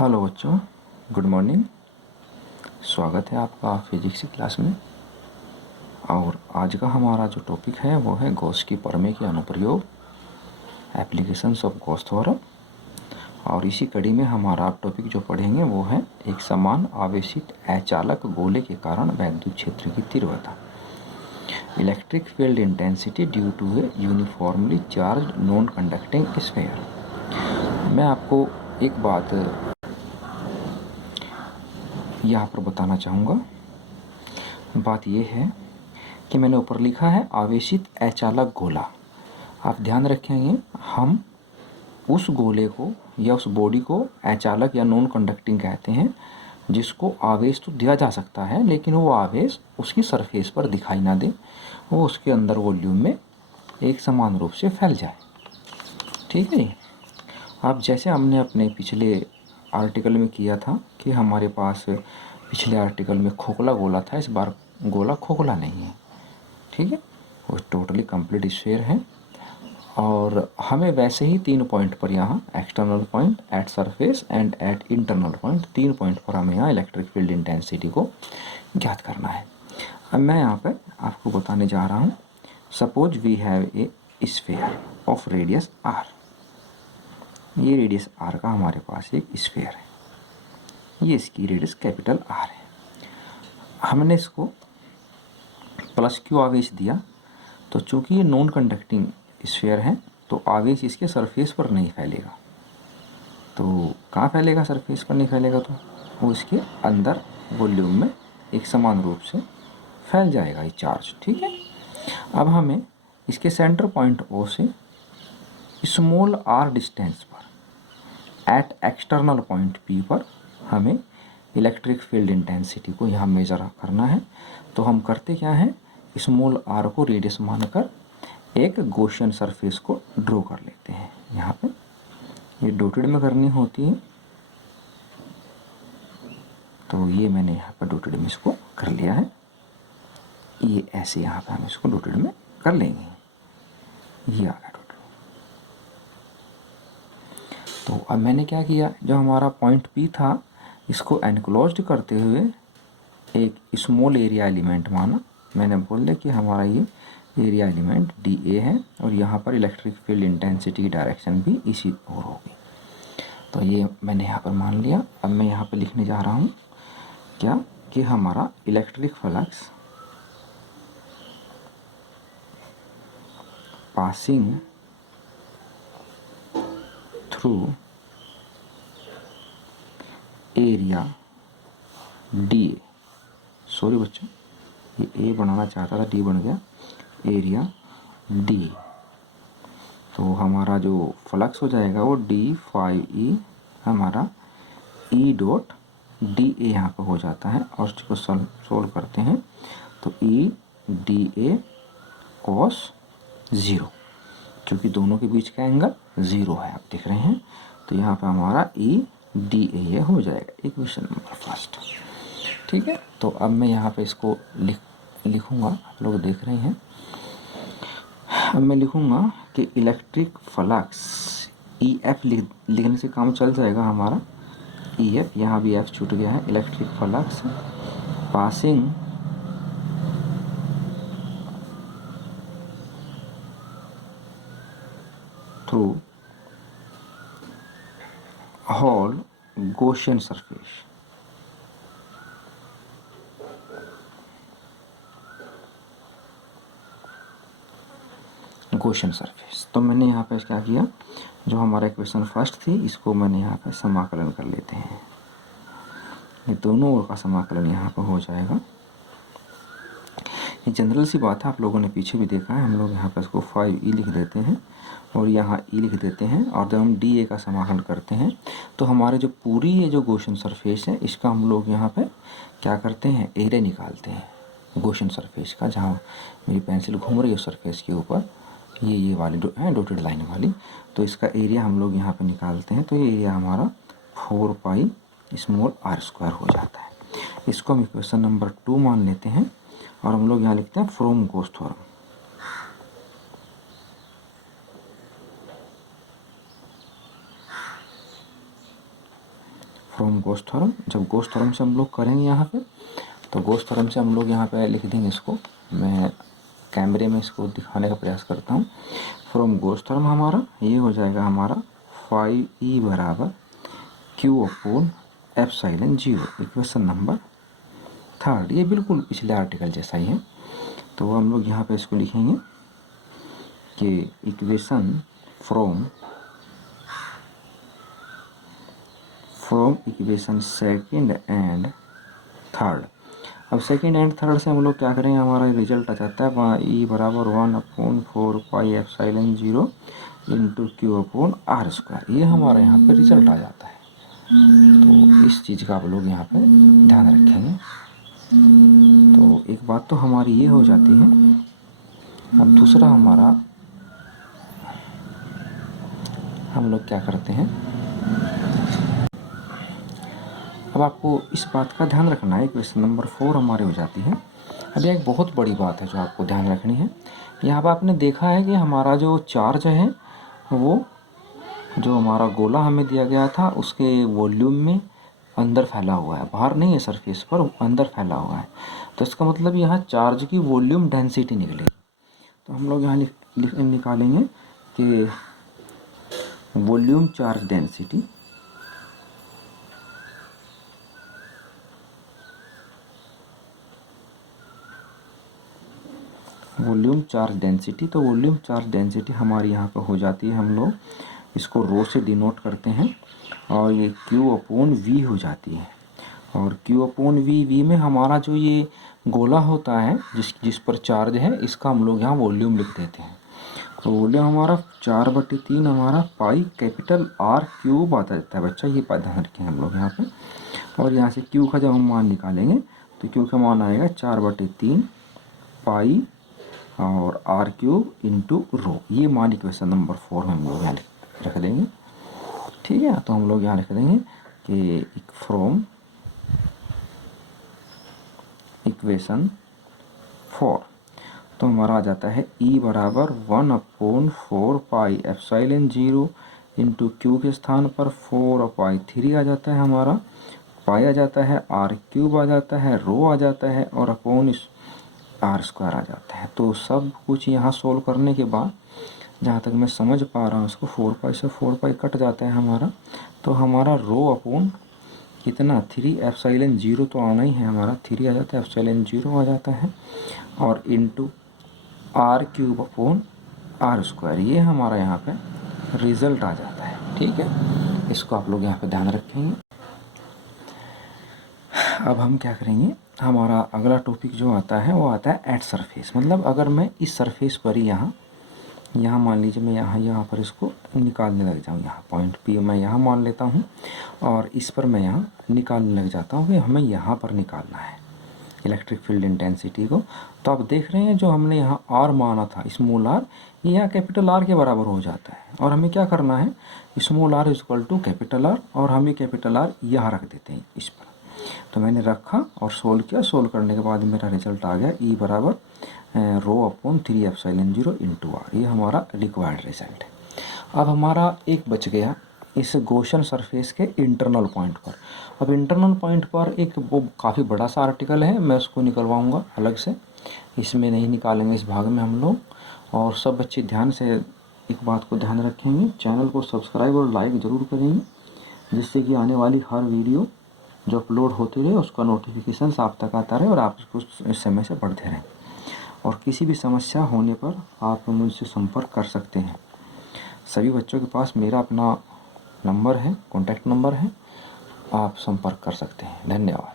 Hello बच्चों, good morning. स्वागत है आपका फिजिक्स की क्लास में। और आज का हमारा जो टॉपिक है वो है गॉस की प्रमेय के अनुप्रयोग, एप्लीकेशंस ऑफ गॉस थ्योरम। और इसी कड़ी में हमारा आप टॉपिक जो पढ़ेंगे वो है एक समान आवेशित अचालक गोले के कारण वैद्युत क्षेत्र की तीव्रता, electric field intensity due to a uniformly charge non conducting sphere. मैं आपको एक बात यहाँ पर बताना चाहूँगा। बात यह है कि मैंने ऊपर लिखा है आवेशित अचालक गोला। आप ध्यान रखेंगे, हम उस गोले को या उस बॉडी को अचालक या नॉन कंडक्टिंग कहते हैं जिसको आवेश तो दिया जा सकता है लेकिन वो आवेश उसकी सरफेस पर दिखाई ना दे, वो उसके अंदर वॉल्यूम में एक समान रूप से फैल जाए। ठीक है। अब जैसे हमने अपने पिछले आर्टिकल में किया था कि हमारे पास पिछले आर्टिकल में खोखला गोला था, इस बार गोला खोखला नहीं है। ठीक है, वो टोटली कंप्लीट स्फीयर है। और हमें वैसे ही 3 पॉइंट पर यहाँ external point, at surface and at internal point, 3 point पर हमें यहाँ इलेक्ट्रिक फील्ड इंटेंसिटी को ज्ञात करना है। अब मैं यहाँ पर आपको बताने जा रहा हूँ, suppose we have a sphere of radius R. ये रेडियस आर का हमारे पास एक स्फीयर है, ये इसकी रेडियस कैपिटल आर है। हमने इसको प्लस क्यू आवेश दिया, तो चूंकि ये नॉन कंडक्टिंग स्फीयर है तो आवेश इसके सरफेस पर नहीं फैलेगा। तो कहाँ फैलेगा? सरफेस पर नहीं फैलेगा तो वो इसके अंदर वॉल्यूम में एक समान रूप से फैल जाएगा ये चार्ज। ठीक है। अब हमें इसके सेंटर पॉइंट ओ से स्मॉल आर डिस्टेंस पर एट एक्सटर्नल पॉइंट पी पर हमें इलेक्ट्रिक फील्ड इंटेंसिटी को यहाँ मेज़र करना है। तो हम करते क्या हैं, स्मॉल आर को रेडियस मानकर एक गॉसियन सरफेस को ड्रॉ कर लेते हैं। यहाँ पे ये डॉटेड में करनी होती है, तो ये मैंने यहाँ पर डॉटेड में इसको कर लिया है। ये ऐसे यहाँ पे हम इसको डॉटेड में कर लेंगे। ये आ गया डॉटेड। तो अब मैंने क्या किया, जो हमारा पॉइंट पी था इसको एनक्लोज्ड करते हुए एक स्मॉल एरिया एलिमेंट माना। मैंने बोल दिया कि हमारा ये एरिया एलिमेंट डी ए है और यहाँ पर इलेक्ट्रिक फील्ड इंटेंसिटी की डायरेक्शन भी इसी ओर होगी। तो ये मैंने यहाँ पर मान लिया। अब मैं यहाँ पर लिखने जा रहा हूँ क्या कि हमारा electric flux passing through area D A, sorry बच्चों ये ए बनाना चाहता था, डी बन गया, एरिया डी। तो हमारा जो फ्लक्स हो जाएगा वो डी फाइव ई हमारा ई डॉट डी ए यहाँ पर हो जाता है। और इसको सोल्व करते हैं तो ई डी ए कॉस 0, क्योंकि दोनों के बीच का एंगल 0 है, आप देख रहे हैं। तो यहाँ पर हमारा ई डी ए हो जाएगा, इक्वेशन नंबर फर्स्ट। ठीक है। तो अब मैं यहाँ पे इसको लिखूँगा, आप लोग देख रहे हैं। अब मैं लिखूँगा कि इलेक्ट्रिक फ्लक्स ई एफ लिखने से काम चल जाएगा हमारा। ई एफ, यहाँ भी एफ छूट गया है। Electric flux passing through whole Gaussian surface. Gaussian surface. तो मैंने यहाँ पे क्या किया, जो हमारा इक्वेशन फर्स्ट थी इसको मैंने यहाँ पे समाकलन कर लेते हैं। ये दोनों ओर का समाकलन यहाँ पर हो जाएगा। ये जनरल सी बात है, आप लोगों ने पीछे भी देखा है। हम लोग यहाँ पे इसको 5e लिख देते हैं और यहाँ e लिख देते हैं। और जब हम डी ए का समाकलन करते हैं तो हमारे जो पूरी ये जो गॉसियन सरफेस है इसका हम लोग यहाँ पे क्या करते हैं, एरिया निकालते हैं गॉसियन सरफेस का। जहाँ मेरी पेंसिल घूम रही है उस सरफेस के ऊपर, ये वाली डॉटेड लाइन वाली, तो इसका एरिया हम लोग यहाँ पे निकालते हैं। तो ये एरिया हमारा 4 पाई स्मॉल आर स्क्वायर हो जाता है। इसको हम इक्वेशन नंबर 2 मान लेते हैं और हम लोग यहाँ लिखते हैं from Gauss theorem. From goes theorem. जब गोस थ्योरम से हम लोग करेंगे यहाँ पे, तो गोस थ्योरम से हम लोग यहाँ पे लिख देंगे इसको, मैं कैमरे में इसको दिखाने का प्रयास करता हूँ। फ्रॉम गोस थ्योरम हमारा ये हो जाएगा हमारा 5E बराबर Q upon epsilon 0, equation number 3। ये बिल्कुल पिछले आर्टिकल जैसा ही है। तो हम लोग यहाँ पे इसको लिखेंगे कि equation from equation second and third. अब सेकेंड एंड थर्ड से हम लोग क्या करेंगे, हमारा रिजल्ट आ जाता है E बराबर 1/4 pi epsilon 0 into Q upon R square. ये हमारा यहाँ पे रिजल्ट आ जाता है। तो इस चीज़ का आप लोग यहाँ पे ध्यान रखेंगे। तो एक बात तो हमारी ये हो जाती है। अब दूसरा हमारा, हम लोग क्या करते हैं, अब आपको इस बात का ध्यान रखना है, क्वेश्चन नंबर 4 हमारे हो जाती है। अब एक बहुत बड़ी बात है जो आपको ध्यान रखनी है। यहाँ पर आपने देखा है कि हमारा जो चार्ज है वो, जो हमारा गोला हमें दिया गया था उसके वॉल्यूम में अंदर फैला हुआ है, बाहर नहीं है सरफेस पर, अंदर फैला हुआ है। तो इसका मतलब यहाँ चार्ज की वॉल्यूम डेंसिटी निकलेगी। तो हम लोग यहाँ निकालेंगे कि वॉल्यूम चार्ज डेंसिटी तो वॉल्यूम चार्ज डेंसिटी हमारी यहाँ पर हो जाती है, हम लोग इसको रो से डिनोट करते हैं, और ये Q अपॉन V हो जाती है। और Q अपॉन V में हमारा जो ये गोला होता है जिस पर चार्ज है, इसका हम लोग यहाँ वॉल्यूम लिख देते हैं। तो वॉल्यूम हमारा 4/3 हमारा पाई कैपिटल R क्यूब आता जाता है बच्चा, ये ध्यान रखें हम लोग यहाँ पे। और यहाँ से Q का जब हम मान निकालेंगे तो Q का मान आएगा 4/3 पाई और R क्यूब इंटू रो। ये मान इक्वेशन नंबर 4 में हम लोग यहाँ रख देंगे। ठीक है, तो हम लोग यहाँ लिख देंगे कि फ्रॉम इक्वेशन 4 तो हमारा आ जाता है E बराबर 1/4 पाई एप्सिलॉन 0 इंटू क्यू के स्थान पर 4/3 आ जाता है हमारा, पाई आ जाता है, R क्यूब आ जाता है, रो आ जाता है, और अपॉन R स्क्वायर आ जाता है। तो सब कुछ यहाँ सोल्व करने के बाद जहाँ तक मैं समझ पा रहा हूँ इसको 4 पाई से 4 पाई कट जाता है हमारा। तो हमारा रो अपॉन कितना 3 एप्सिलॉन 0 तो आना ही है हमारा, 3 आ जाता है, एप्सिलॉन 0 आ जाता है, और into R cube upon R square. ये हमारा यहाँ पे रिजल्ट आ जाता है। ठीक है, इसको आप लोग यहाँ पे ध्यान रखेंगे। अब हम क्या करेंगे, हमारा अगला टॉपिक जो आता है वो आता है एट सरफेस। मतलब अगर मैं इस सरफेस पर ही यहाँ मान लीजिए मैं यहाँ पर इसको निकालने लग जाऊँ, यहाँ पॉइंट P मैं यहाँ मान लेता हूँ, और इस पर मैं यहाँ निकालने लग जाता हूँ कि हमें यहाँ पर निकालना है इलेक्ट्रिक फील्ड इंटेंसिटी को। तो आप देख रहे हैं जो हमने यहाँ R माना था, स्मॉल r, ये यहाँ कैपिटल R के बराबर हो जाता है। और हमें क्या करना है, small r equal to capital R, और हमें कैपिटल R यहाँ रख देते हैं इस पर। तो मैंने रखा और सोल्व किया, सोल्व करने के बाद मेरा रिजल्ट आ गया E बराबर rho upon 3 epsilon 0 into R। ये हमारा रिक्वायर्ड रिजल्ट है। अब हमारा एक बच गया इस गॉसियन सरफेस के इंटरनल पॉइंट पर। अब इंटरनल पॉइंट पर एक वो काफ़ी बड़ा सा आर्टिकल है, मैं उसको निकलवाऊंगा अलग से, इसमें नहीं निकालेंगे इस भाग में हम लोग। और सब बच्चे ध्यान से एक बात को ध्यान रखेंगे, चैनल को सब्सक्राइब और लाइक ज़रूर करेंगे, जिससे कि आने वाली हर वीडियो जो अपलोड होती रहे उसका नोटिफिकेशन आप तक आता रहे और आप उसको इस समय से पढ़ते रहें। और किसी भी समस्या होने पर आप मुझसे संपर्क कर सकते हैं। सभी बच्चों के पास मेरा अपना नंबर है, कॉन्टैक्ट नंबर है, आप संपर्क कर सकते हैं। धन्यवाद।